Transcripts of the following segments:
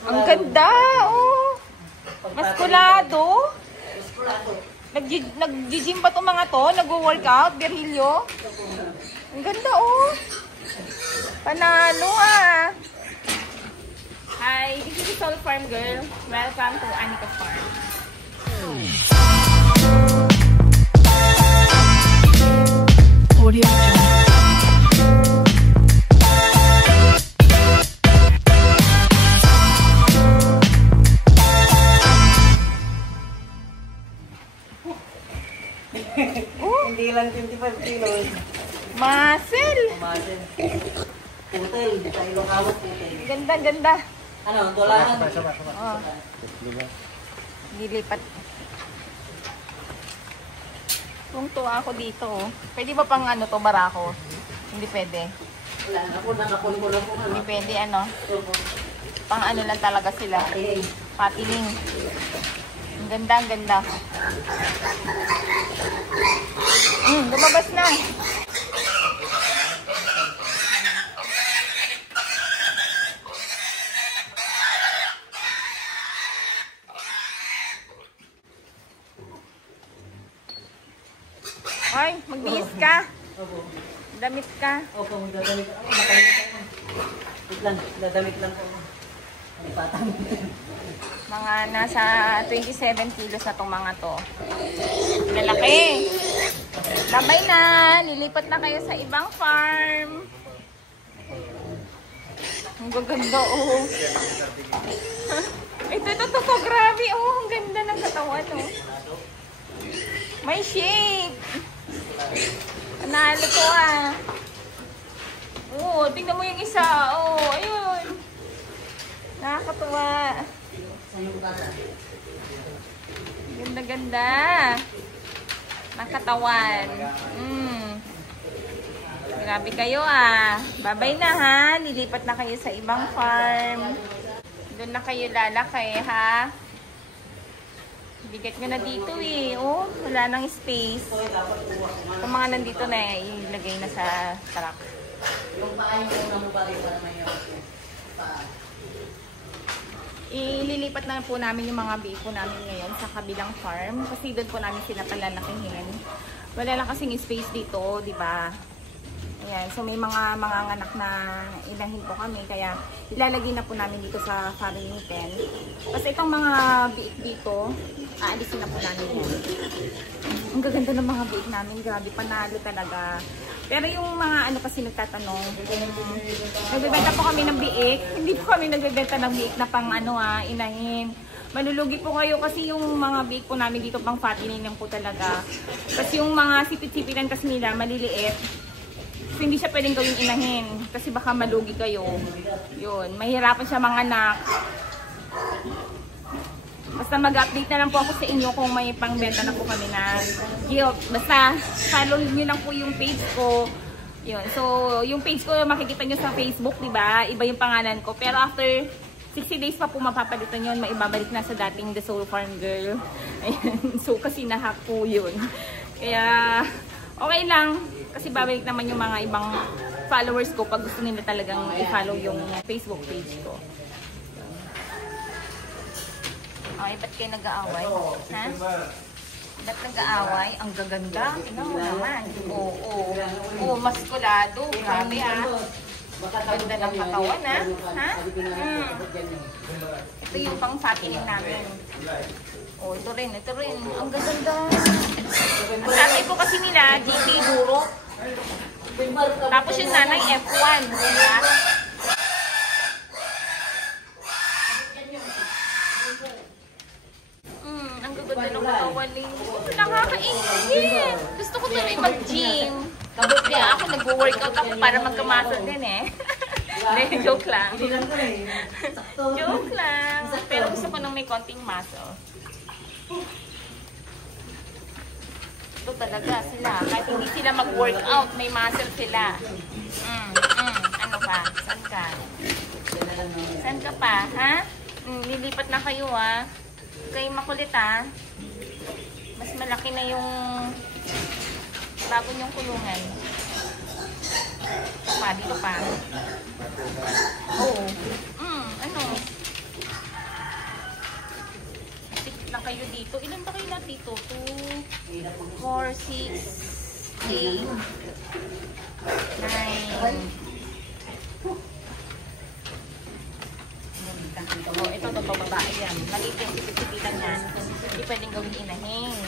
Ang ganda, oh. Maskulado. Nag-gym ba itong mga to? Nag-workout, Virgilio? Ang ganda, oh. Panalo, ah. Hi, this is Soul Farm Girl. Welcome to Anika Farm. Audio Hindi lang 25 kilos. Muscle. Muscle. Putel. Sa Ilocos, putel. Ganda, ganda. Ano, tularan. Oh. Dilipat. Kung tuwa ako dito, oh. Pwede ba pang ano to, barako? Hindi pwede. Wala, nakapon ko na po. Hindi pwede, ano? Pang ano lang talaga sila. Patining. Ang ganda, ang ganda. Lumabas na. Ay, magbihis ka. Damit ka. Opo, magdadamit ako. Nakalimutan ko. Wait lang, dadamit lang ko. Kalipatan. Mga nasa 27 kilos na itong mga to. Lalaki. Labay na. Lilipat na kayo sa ibang farm. Ang gaganda, oh. Ito. Grabe, oh. Ang ganda ng katawan, oh. May shape. Panalo to, ah. Oh, tingnan mo yung isa. Oh, ayun. Nakakatuwa. Ganda-ganda. Nakatawan. Grabe kayo, ah. Babay na, ha. Lilipat na kayo sa ibang farm. Doon na kayo lalaki, ha. Bigat nyo na dito, eh. Oh, wala nang space. Kung mga nandito na, ilagay na sa truck. Yung paa yung una mo ba rin para mayroon? Ililipat na po namin yung mga biik po namin ngayon sa kabilang farm. Kasi doon po namin sila palalakihin. Wala lang kasing space dito, di ba? Ayan, so may mga anak na ilahin po kami. Kaya ilalagay na po namin dito sa family pen. Kasi itong mga biik dito, aalisin na po namin yan. Ang gaganda ng mga biik namin. Grabe, panalo talaga. Pero yung mga ano kasi nagtatanong, nagbebenta po kami ng biik. Hindi po kami nagbebenta ng biik na pang ano inahin. Malulugi po kayo kasi yung mga biik po namin dito pang fattening lang po talaga. Kasi yung mga sipit-sipitan kasi nila maliliit. So, hindi siya pwedeng gawing inahin kasi baka malugi kayo. Yun, mahirapan siya mga anak. Basta mag-update na lang po ako sa inyo kung may pangbenta na po kami na guild. Basta follow nyo lang po yung page ko. Yun. So, yung page ko makikita nyo sa Facebook, di ba? Iba yung pangalan ko. Pero after 60 days pa po mapapalitan yun, maibabalik na sa dating The Soul Farm Girl. Ayan. So, kasi nahack po yun. Kaya, okay lang. Kasi babalik naman yung mga ibang followers ko pag gusto nila talagang i-follow yung Facebook page ko. Okay, ba't kayo nag-aaway? Ha? Ba't nag-aaway? Ang gaganda. Tingnan mo naman. Oo, maskulado. Grabe, ah. Ganda ng katawan, ha? Ha? Ito yung pang-fattening namin. Oh, ito rin. Ang gaganda. Ang tatay po kasi nila, GP Duro. Tapos yung nanay, F1. Diba? Ang gaganda ng katawan ni. Nakakaingit. Gusto ko tuloy mag-gym. Kaya ako nag-workout ako para magkamasal din, eh. Joke lang. Joke lang. Pero gusto ko nang may konting muscle. Ito talaga sila. Kahit hindi sila mag-workout, may muscle sila. Ano pa? Saan ka? Saan ka pa, ha? Lilipat na kayo, ha? Kayo makulit, ha? Mas malaki na yung bago yung kulungan. Dito pa. Oo. Ano? dito. Ilan ba kayo lahat dito? 2, 4, 6, 8, 9. Oh, ito babae yan. Maliit yung sipit-sipitan yan. Hindi pwedeng gawing inahing.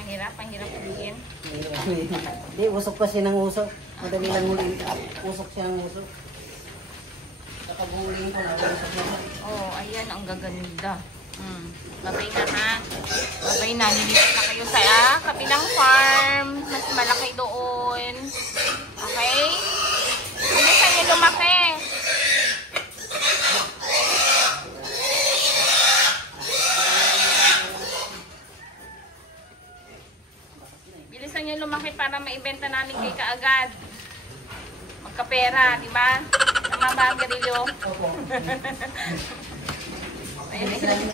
Mahirap ulihin. Hindi, usok kasi ng usok. Madali lang huliin. Usok siya ng usok. Kakabuhuliin ko na. Usok na. Oh, ayan. Ang gaganda. Babay na ha. Babay na. Nilipat na kayo sa kabilang farm. Mas malaki doon. Okay? Bilisan niyo lumaki. Bilisan niyo lumaki para maibenta namin kay kaagad. Magkapera, di ba? Tama ba ang garilyo? Opo. Ayun.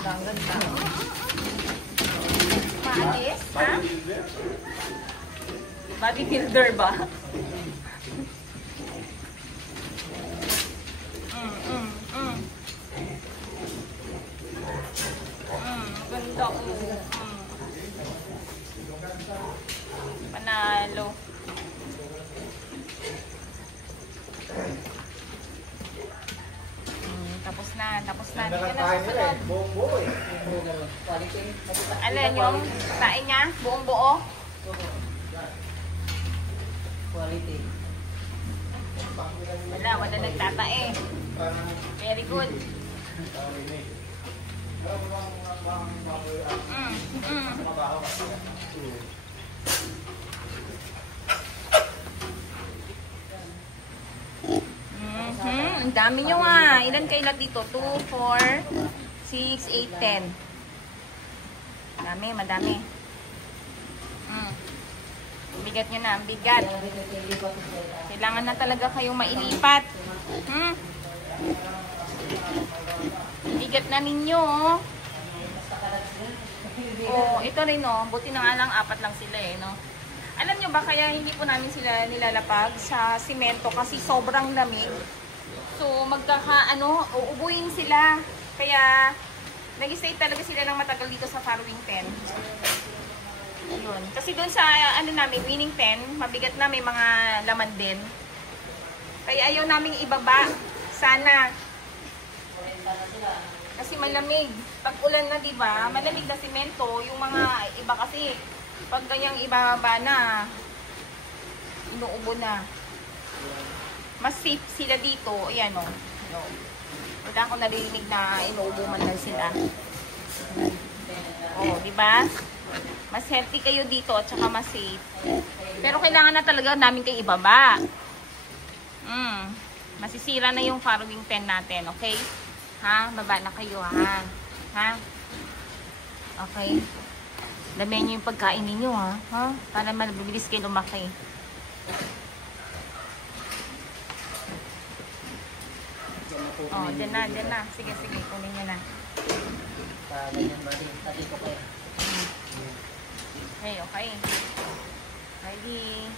Ganda. Maalis, ha? Bodybuilder ba? Ganda ko. Panalo. Tapos na. Dito na susunod. Buong buo eh. Alin yung tain niya? Buong buo? Quality. Wala nagtatae. Very good. Ang dami nyo nga. Ilan kayo lahat dito? 2, 4, 6, 8, 10. Madami. Bigat nyo na. Bigat. Kailangan na talaga kayong mailipat. Bigat na ninyo. Oh, ito rin oh. Buti na nga lang 4 lang sila eh, no? Alam nyo ba kaya hindi po namin sila nilalapag sa simento kasi sobrang lamig. So, uubuin sila. Kaya, nag-stay talaga sila ng matagal dito sa Farming Pen. Yun. Kasi doon sa, namin, Winning Pen, mabigat na, may mga laman din. Kaya ayaw naming ibaba. Sana. Kasi malamig. Pag ulan na, diba? Malamig na simento. Yung mga iba kasi, pag ganyang ibaba na, inuubo na. Mas safe sila dito. Ayan o. Wala akong narinig na inuubo man lang sila. O, diba? Mas healthy kayo dito at saka mas safe. Pero kailangan na talaga namin kayo ibaba. Masisira na yung farming pen natin. Okay? Ha? Baba na kayo ha? Ha? Okay? Damihan nyo yung pagkain ninyo ha? Ha? Para mabilis kayo lumaki. Oh, dyan na. Sige, kunin nyo na. Okay. Ready.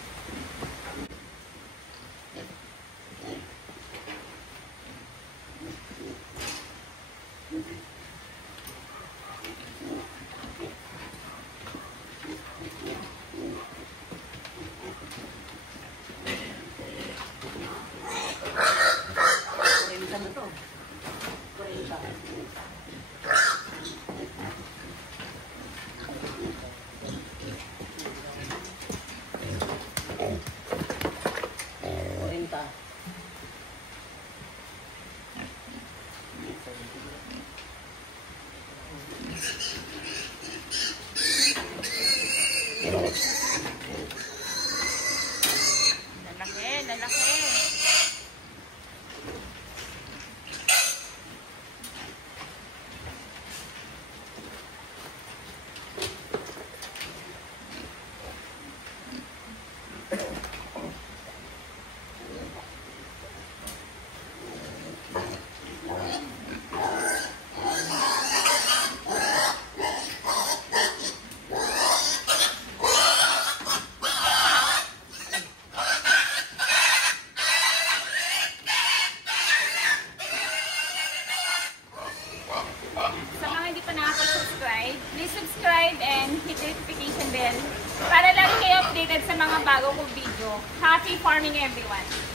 updated sa mga bago kong video. Happy farming everyone!